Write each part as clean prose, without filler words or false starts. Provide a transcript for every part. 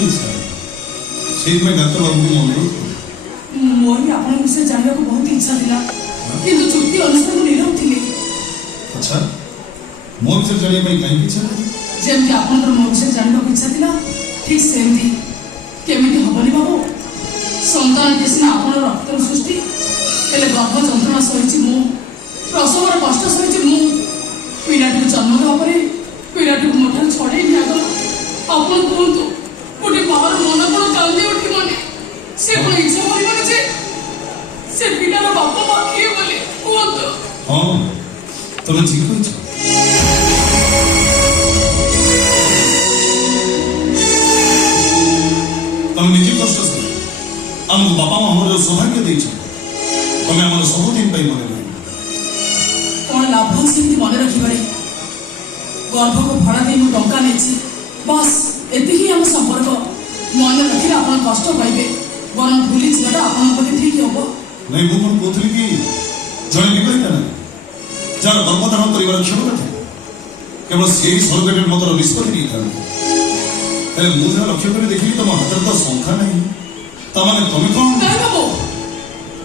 ପାଇଁ ଇଚ୍ଛା ସେଇଥିପାଇଁ ଡାକ୍ତରବାବୁଙ୍କୁ ମୁଁ ଅନୁରୋଧ କଲି। ମୋର ବି ଆପଣଙ୍କ ବିଷୟରେ ଜାଣିବାକୁ ବହୁତ ଇଚ୍ଛା ଥିଲା, କିନ୍ତୁ ଚୁକ୍ତି ଅନୁସାରେ ମୁଁ ନିରବ ଥିଲି। ଆଚ୍ଛା, ମୋ ବିଷୟରେ ଜାଣିବା ପାଇଁ କାହିଁକି ଇଚ୍ଛା ନାହିଁ? ଯେମିତି ଆପଣଙ୍କର ମୋ ବିଷୟରେ ଜାଣିବାକୁ ଇଚ୍ଛା ଥିଲା, ଠିକ୍ ସେମିତି କେମିତି ହବନି ବାବୁ? ସନ୍ତାନଟି ସିନା ଆପଣ ରକ୍ତର ସୃଷ୍ଟି, ହେଲେ ଗର୍ଭ ଯନ୍ତ୍ରଣା ସହିଛି ମୁଁ, ପ୍ରସବର କଷ୍ଟ ସହିଛି ମୁଁ। ପିଲାଟିକୁ ଜନ୍ମ ଦେବା ପରେ ପିଲାଟିକୁ ମୋ ଠାରୁ ଛଡ଼େଇ ନିଆଗଲା। ଆପଣ କୁହନ୍ତୁ, ଗୋଟେ ମାଆର ମନ କଣ କାନ୍ଦି ଉଠିବନି? ସେ କଣ ଇଚ୍ଛା କରିବନି ଯେ ସେ ପିଲାର ବାପା ମା କିଏ ବୋଲି କୁହନ୍ତୁ? ହଁ, ତମେ ଠିକ କହିଛ। ତମେ ନିଜେ କଷ୍ଟ କରି ଆମକୁ ବାପା ମା ଆମର ଯୋଉ ସୌଭାଗ୍ୟ ଦେଇଛ, ତମେ ଆମର ସବୁଦିନ ପାଇଁ ମନେ ରହିବ। କଣ ଲାଭ ସେମିତି ମନେ ରଖିବାରେ? ଗର୍ଭକୁ ଭଡ଼ା ଦେଇ ମୁଁ ଟଙ୍କା ନେଇଛି, ବାସ୍ ଏତିକି ଆମ ସମ୍ପର୍କ। ମନେ ରଖିଲେ ଆପଣ କଷ୍ଟ ପାଇବେ, ବରଂ ଭୁଲି ଯିବାଟା ଆପଣଙ୍କ ପ୍ରତି ଠିକ ହବ। ନାଇଁ, ମୁଁ କଣ କହୁଥିଲି କି ଜଣେ ବିବାହିତା ନାରୀ ଯାହାର ଗର୍ଭଧାରଣ କରିବାର କ୍ଷମତା ଥାଏ, କେବଳ ସେଇ ସରକାରୀ ମତର ନିଷ୍ପତ୍ତି ନେଇଥାନ୍ତି। ହେଲେ ମୁଁ ଯାହା ଲକ୍ଷ୍ୟ କରି ଦେଖିଲି ତମ ହାତରେ ତ ସଂଖ୍ୟା ନାହିଁ, ତାମାନେ ତମେ କଣ? ନାଇଁ ବାବୁ,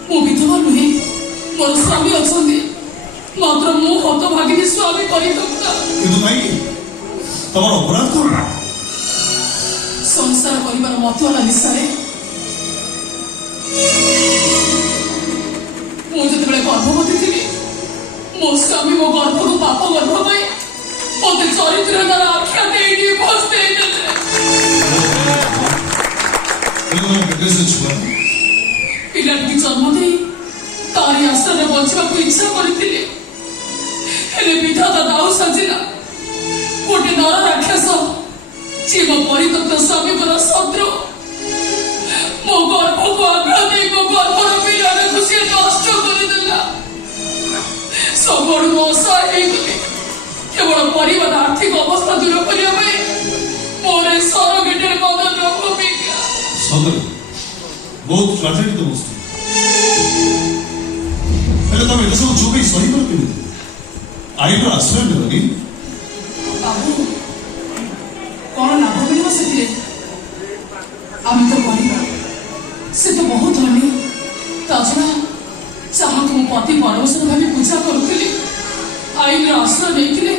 ମୁଁ ବିଧବା ନୁହେଁ, ମୋର ସ୍ୱାମୀ ଅଛନ୍ତି, ମାତ୍ର ମୁଁ ହତଭାଗିନୀ ସ୍ୱାମୀ ପରିତ୍ୟକ୍ତା। କିନ୍ତୁ କାହିଁକି? ତମର ଅପରାଧ କଣ? ସଂସାର କରିବାର ମତୁଆଲା ନିଶାରେ ମୁଁ ଯେତେବେଳେ ଗର୍ଭବତୀ ଥିଲି, ମୋ ସ୍ୱାମୀ ମୋ ଗର୍ଭକୁ ପାପ ଗର୍ଭ ପାଇଁ ମତେ ଚରିତ୍ରର ଆଖ୍ୟା ଦେଇ ଡିଭୋର୍ସ ଦେଇଦେଲେ। ପିଲାଟିକି ଜନ୍ମ ଦେଇ ତାରି ଆଶ୍ରୟରେ ବଞ୍ଚିବାକୁ ଇଚ୍ଛା କରିଥିଲି, ହେଲେ ବିଧାତା ଦାଉ ସାଜିଲା ଗୋଟେ ନର ରାକ୍ଷସ, ଯିଏ ମୋ ପରିତ୍ୟକ୍ତ ସ୍ୱାମୀଙ୍କର ଶତ୍ରୁ, ମୋ ଗର୍ଭକୁ ଆଘାତ ଦେଇ ମୋ ଗର୍ଭର ପିଲାଟାକୁ ସିଏ ନଷ୍ଟ କରିଦେଲା। ସବୁଆଡୁ ଅସହାୟ ହେଇଗଲି, କେବଳ ପରିବାର ଆର୍ଥିକ ଅବସ୍ଥା ଦୂର କରିବା ପାଇଁ ମୋର ଏ ସରଗେଟର ମଦନ ଭୂମିକା। ସତରେ ବହୁତ ଟ୍ରାଜେଡି ତମ ସ୍ତ୍ରୀ। ହେଲେ ତମେ ଏତେ ସବୁ ଚୁପି ସହିପାର କେମିତି? ଆଇନର ଆଶ୍ରୟ ନେବନି? ବାବୁ, କଣ ଲାଭ ମିଳିବ ସେଥିରେ? ଆମେ ତ କରିବା, ସେ ତ ବହୁତ ଧନୀ। ତାଛଡ଼ା ଯାହାକୁ ମୁଁ ପତି ପରମେଶ୍ୱର ଭାବେ ପୂଜା କରୁଥିଲି, ଆଇନର ଆଶ୍ରୟ ନେଇଥିଲେ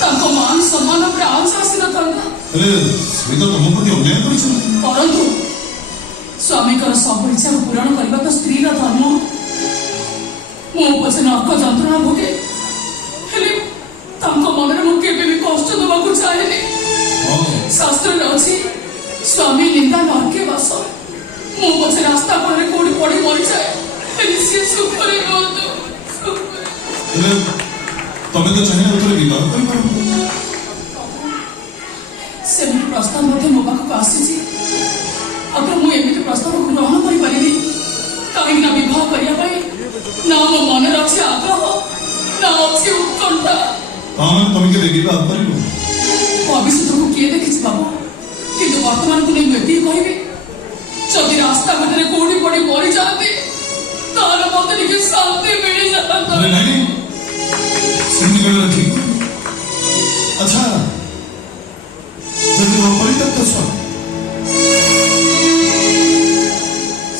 ତାଙ୍କ ମାନ ସମ୍ମାନ ଉପରେ ଆଞ୍ଚ ଆସିନଥାନ୍ତା। ହେଲେ ସେ ତ ତମ ପ୍ରତି ଅନ୍ୟାୟ କରିଛନ୍ତି। ପରନ୍ତୁ ସ୍ୱାମୀଙ୍କର ସବୁ ଇଚ୍ଛାକୁ ପୂରଣ କରିବା ତ ସ୍ତ୍ରୀର ଧର୍ମ। ମୁଁ ପଛେ ନର୍କ ଯନ୍ତ୍ରଣା ଭୋଗେ, ହେଲେ ତାଙ୍କ ମନରେ ମୁଁ କେବେ ବି କଷ୍ଟ ଦେବାକୁ ଚାହେଁନି। ଶାସ୍ତ୍ରରେ ଅଛି, ସ୍ୱାମୀ ନିନ୍ଦା ନର୍କେ ବାସ। ମୁଁ ପଛେ ରାସ୍ତା କଡ଼ରେ କୋଉଠି ପଡ଼ି ମରିଯାଏ, ହେଲେ ସିଏ ସୁଖରେ ରୁହନ୍ତୁ। ହେଲେ ତମେ ତ ଚାହିଁଲେ ଥରେ ବିବାହ କରିପାରନ୍ତ। ସେମିତି ପ୍ରସ୍ତାବ ମଧ୍ୟ ମୋ ପାଖକୁ ଆସିଛି, ମାତ୍ର ମୁଁ ଏମିତି ପ୍ରସ୍ତାବକୁ ଗ୍ରହଣ କରିପାରିନି। କାହିଁକି ନା ବିବାହ କରିବା ପାଇଁ ନା ମୋ ମନରେ ଅଛି ଆଗ୍ରହ, ନା ଅଛି ଉତ୍କଣ୍ଠା। ତାମାନେ ତମେ କେବେ ବିବାହ କରିବ? ଭବିଷ୍ୟତକୁ କିଏ ଦେଖିଛି ବାବୁ, କିନ୍ତୁ ବର୍ତ୍ତମାନକୁ ନେଇ ମୁଁ ଏତିକି କହିବି, ଯଦି ରାସ୍ତାଘାଟରେ କୋଉଠି ପଡ଼ି ମରିଯାଆନ୍ତି ତାହେଲେ ମତେ ଟିକେ ଶାନ୍ତି ମିଳିଯାଆନ୍ତା। ନାଇଁ, ସେମିତି କରିବା ଠିକ। ଆଚ୍ଛା, ଯଦି ମୋ ପରିତ୍ୟକ୍ତ ସ୍ୱାମୀ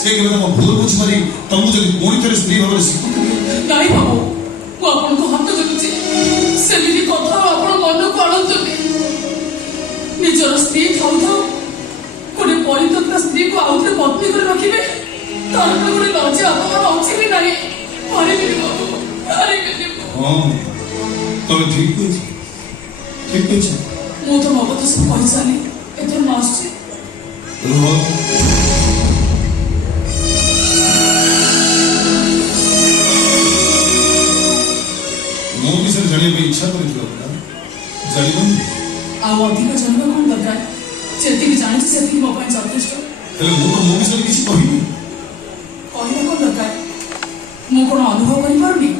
ସେ କେବେ ତମ ଭୁଲ ବୁଝିପାରି ତମକୁ ଯଦି ପୁଣି ଥରେ ସ୍ତ୍ରୀ ଭାବରେ ସ୍ୱୀକୃତି ଦିଏ? ନାଇଁ ବାବୁ, ମୁଁ ଆପଣଙ୍କୁ ହାତ ଯୋଡୁଛି, ସେମିତି କଥା ଆପଣ ମନକୁ ଆଣନ୍ତୁନି। ନିଜର ସ୍ତ୍ରୀ ଥାଉ ଥାଉ ଗୋଟେ ପରିତ୍ୟକ୍ତ ସ୍ତ୍ରୀକୁ ଆଉଥରେ ପତ୍ନୀ କରି ରଖିବେ, ତାର ଗୋଟେ ଲଜ୍ଜା ଆପଣଙ୍କର ଅଛି କି ନାହିଁ? ପାରିବିନି ବାବୁ, ପାରିବିନି। ହଁ, ତମେ ଠିକ କହିଛ, ଠିକ କହିଛ। ମୁଁ ତ ମୋ କଥା ସବୁ କହିସାରି, ଏଥର ମୁଁ ଆସୁଛି। ରୁହ, ମୋ ବିଷୟରେ ଜାଣିବା ପାଇଁ ଇଚ୍ଛା କରିଥିଲ ଜାଣିବନି? ଆଉ ଅଧିକ ଜାଣିବା କଣ ଦରକାର? ଯେତିକି ଜାଣିଛି ସେତିକି ମୋ ପାଇଁ ଯଥେଷ୍ଟ। ହେଲେ ମୁଁ ତ ମୋ ବିଷୟରେ କିଛି କହିନି। କହିବା କଣ ଦରକାର? ମୁଁ କଣ ଅନୁଭବ କରିପାରୁନି?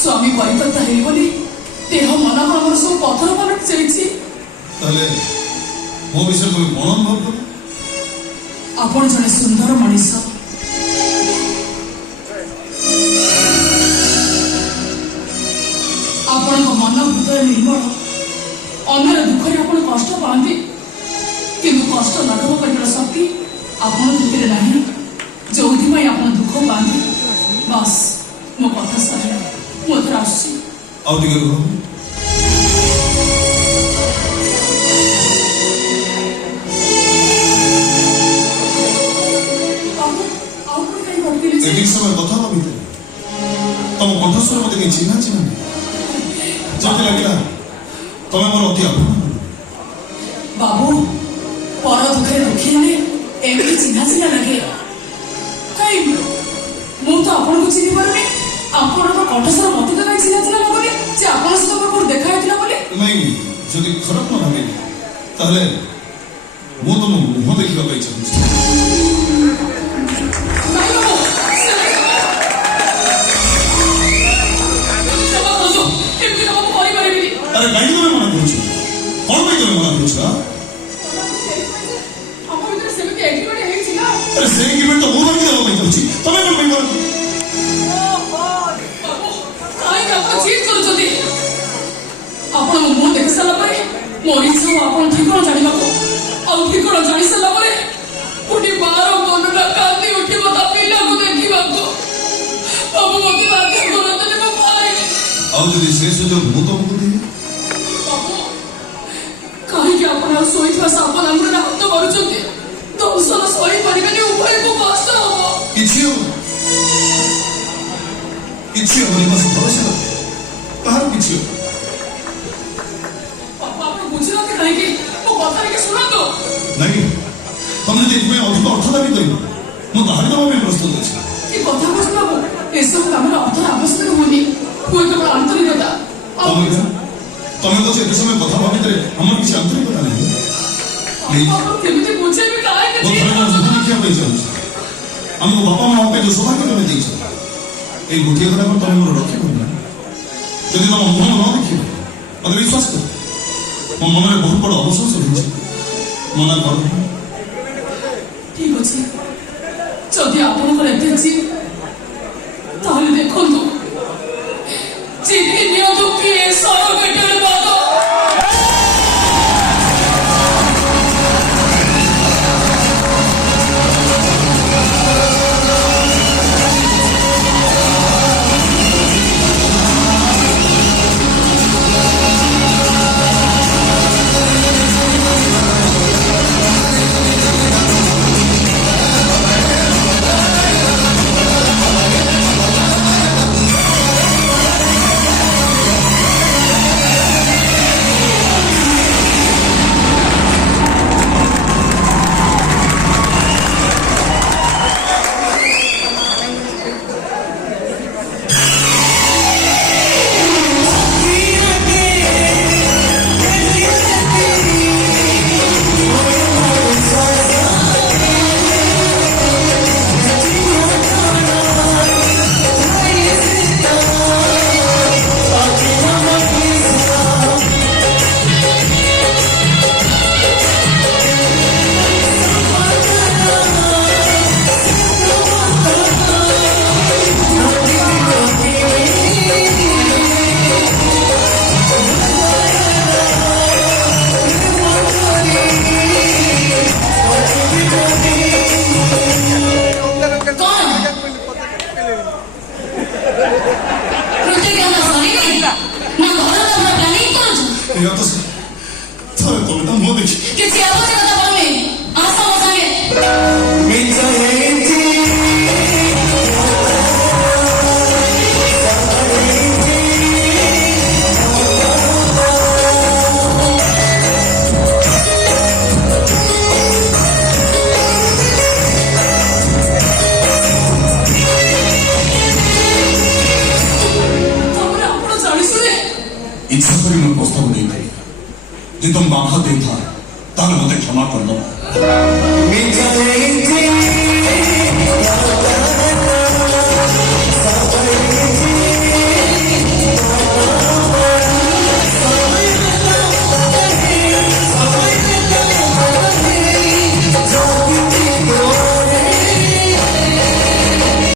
ସ୍ୱାମୀ ପରିତ୍ୟକ୍ତ ହେଇ ବୋଲି ଦେହ ମନ ଆମର ସବୁ ପଥର ପାଲଟି ଯାଇଛି। ତାହେଲେ ମୋ ବିଷୟରେ ତମେ କଣ ଅନୁଭବ କର? ଆପଣ ଜଣେ ସୁନ୍ଦର ମଣିଷ, ଆପଣଙ୍କ ମନ ହୃଦୟ ନିର୍ମଳ, ଅନ୍ୟର ଦୁଃଖରେ ଆପଣ କଷ୍ଟ ପାଆନ୍ତି, କିନ୍ତୁ କଷ୍ଟ ଲାଘବ କରିବାର ଶକ୍ତି ଆପଣ ଭିତରେ ନାହିଁ, ଯୋଉଥିପାଇଁ ଆପଣ ଦୁଃଖ ପାଆନ୍ତି। ବାସ୍ ମୋ କଥା ସରିଲା, ମୁଁ ଏଥର ଆସୁଛି। ଆଉ ଟିକେ ରୁହ। ବାବୁ, ଆଉ କଣ କାହିଁ ଅଟକେଇଲେ ଯେ? ଏତିକି ସମୟ କଥା ହବା ଭିତରେ ତମ କଣ୍ଠସ୍ୱର ମତେ କେହି ଚିହ୍ନା ଚିହ୍ନା ଯେମିତି ଲାଗିଲା ତମେ ମୋର ଅତି ଆପଣା। ବାବୁ, ପର ଦୁଃଖରେ ଦୁଃଖୀ ହେଲେ ଏମିତି ଚିହ୍ନା ଚିହ୍ନା ଲାଗେ। କାଇଁ ମୁଁ ତ ଆପଣଙ୍କୁ ଚିହ୍ନି ପାରୁନି, ଆପଣଙ୍କ କଣ୍ଠସ୍ୱର ମତେ ତ କାହିଁ ଚିହ୍ନା ଚିହ୍ନା ଲାଗୁନି ଯେ ଆପଣଙ୍କ ସହିତ ମୋର କୋଉଠି ଦେଖା ହେଇଥିଲା ବୋଲି। ନାଇଁ, ଯଦି ଖରାପ ନ ଭାବେ ତାହେଲେ ମୁଁ ତମ ମୁହଁ ଦେଖିବା ପାଇଁ ଚାହୁଁଛି। ନାଇଁ ବାବୁ, କ୍ଷମା କରନ୍ତୁ, ଏମିତି କାମ ମୁଁ କରିପାରିବିନି। ଆରେ କାହିଁକି ତମେ ମନା କରୁଛ? କଣ ପାଇଁ ତମେ ମନା କରୁଛ? ଆମ ଭିତରେ ସେମିତି ଏଗ୍ରିମେଣ୍ଟ ହେଇଛି ନା। ଆରେ ସେଇ ଏଗ୍ରିମେଣ୍ଟ ତ ମୁଁ ଭାଙ୍ଗି ଦେବା ପାଇଁ ଚାହୁଁଛି, ତମେ କଣ ପାଇଁ ମନା? ବାବୁ, କାହିଁକି ଆପଣ ଚିଟ୍ କରୁଛନ୍ତି? ଆପଣ ମୋ ମୁହଁ ଦେଖି ସାରିଲା ପରେ ମୋର ଇଚ୍ଛା ହବ ଆପଣ ଠିକଣା ଜାଣିବାକୁ, ଆଉ ଠିକଣା ଜାଣି ସାରିଲା ପରେ ଗୋଟେ ମାର ମନଟା କାନ୍ଦି ଉଠିବ ତା ପିଲାକୁ ଦେଖିବାକୁ। ବାବୁ, ମତେ ବାଧ୍ୟ କରନ୍ତୁନି, ମୁଁ ପାରେନି। ଆଉ ଯଦି ସେ ସୁଯୋଗ ମୁଁ ତମକୁ ଦେବି? ବାବୁ, କାହିଁକି ଆପଣ ଆଉ ଶୋଇଥିବା ସାପ ଲାଙ୍ଗୁଡ଼ରେ ହାତ ମାରୁଛନ୍ତି? ଦଂଶନ ସହିପାରିବେନି, ଉଭୟକୁ କଷ୍ଟ ହବ। କିଛି ହବନି, କିଛି ହବନି, ବାସ ଭରସା ରଖ, କାହାର କିଛି ହବନି। ବାବୁ, ଆପଣ ବୁଝୁନାହାନ୍ତି କାହିଁକି? ମୋ କଥା ଟିକେ ଶୁଣନ୍ତୁ। ନାଇଁ, ତମେ ଯଦି ଏଥିପାଇଁ ଅଧିକ ଅର୍ଥ ଦାବି କରିବ ମୁଁ ଧାରି ଦେବା ପାଇଁ ପ୍ରସ୍ତୁତ ଅଛି। କି କଥା କହୁଛନ୍ତି ବାବୁ? ଏସବୁ କାମରେ ଅର୍ଥର ଆବଶ୍ୟକ ହୁଏନି, ହୁଏ କେବଳ ଆନ୍ତରିକତା। ଆଉ ତମେ କହୁଛ ଏତେ ସମୟ କଥା ହବା ଭିତରେ ଆମର କିଛି ଆନ୍ତରିକତା ନାହିଁ। ଆପଣ କେମିତି ବୁଝେଇବି କାହିଁକି? ମୁଁ ଥରେ ମୋ ମୁହଁ ଦେଖିବା ପାଇଁ ଚାହୁଁଛି। ଆମକୁ ବାପା ମା ପାଇଁ ଯୋଉ ସୌଭାଗ୍ୟ ତମେ ଦେଇଛ, ଏଇ ଗୋଟିଏ କଥା କଣ ତମେ ମୋର ରଖିବ ନା? ଯଦି ତମ ମୁହଁ ନ ଦେଖିବ ମତେ ବିଶ୍ୱାସ କର, ମୋ ମନରେ ବହୁତ ବଡ଼ ଅବଶୋଷ ରହିଛି। ମନା କର। ଠିକ ଅଛି, ଯଦି ଆପଣଙ୍କର ଏତେ ଅଛି ତାହେଲେ ଦେଖନ୍ତୁ, ଚିଠି ନିଅନ୍ତୁ।